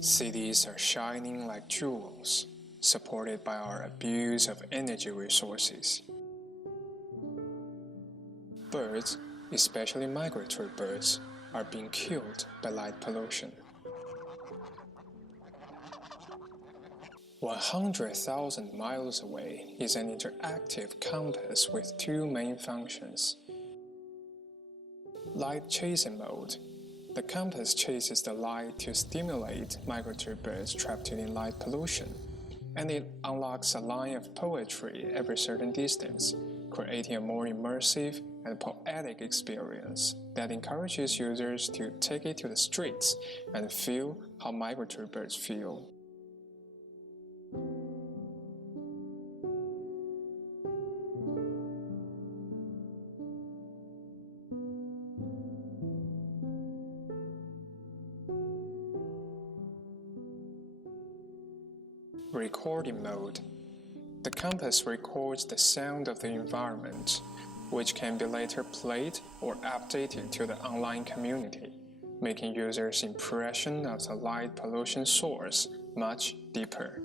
Cities are shining like jewels, supported by our abuse of energy resources. Birds, especially migratory birds, are being killed by light pollution. 100,000 miles away is an interactive compass with two main functions. Light chasing mode. The compass chases the light to stimulate migratory birds trapped in light pollution, and it unlocks a line of poetry every certain distance, creating a more immersive and poetic experience that encourages users to take it to the streets and feel how migratory birds feel. Recording mode. The compass records the sound of the environment, which can be later played or updated to the online community, making users' impression of the light pollution source much deeper.